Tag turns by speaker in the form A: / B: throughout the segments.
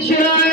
A: Congratulations.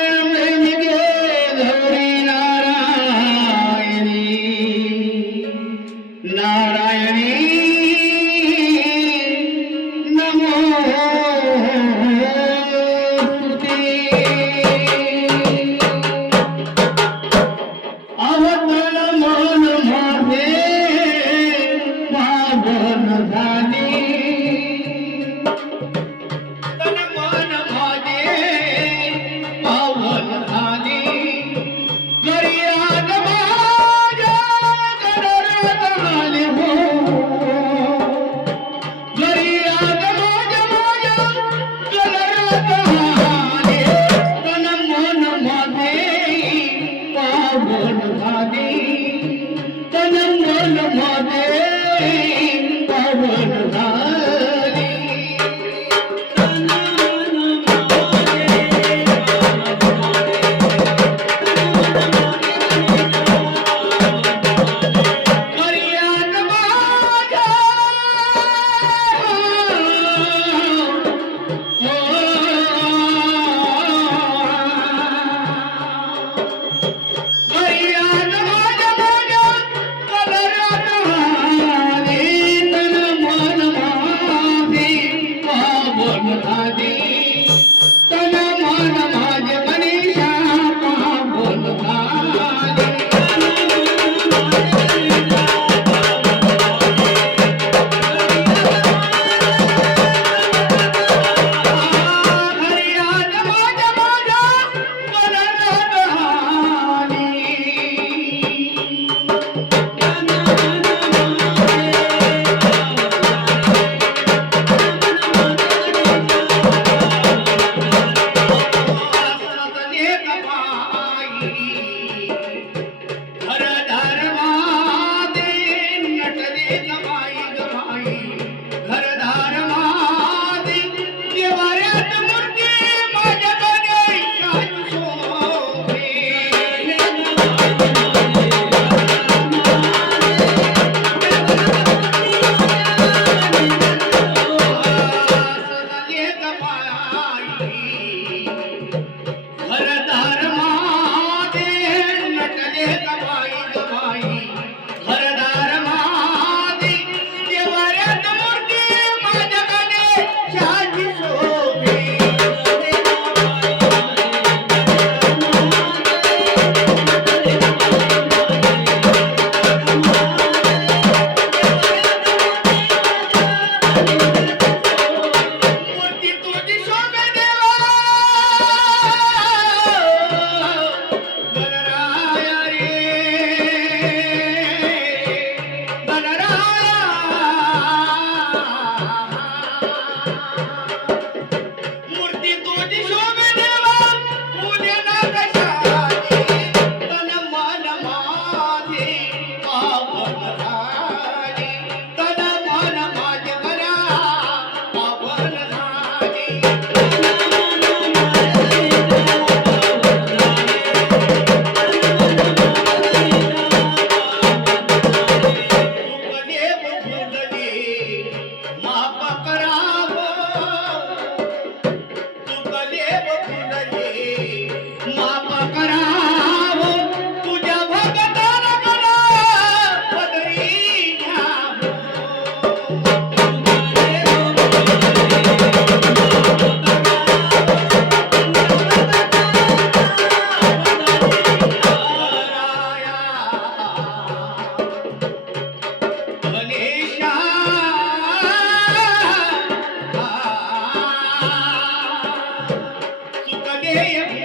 A: ஏன்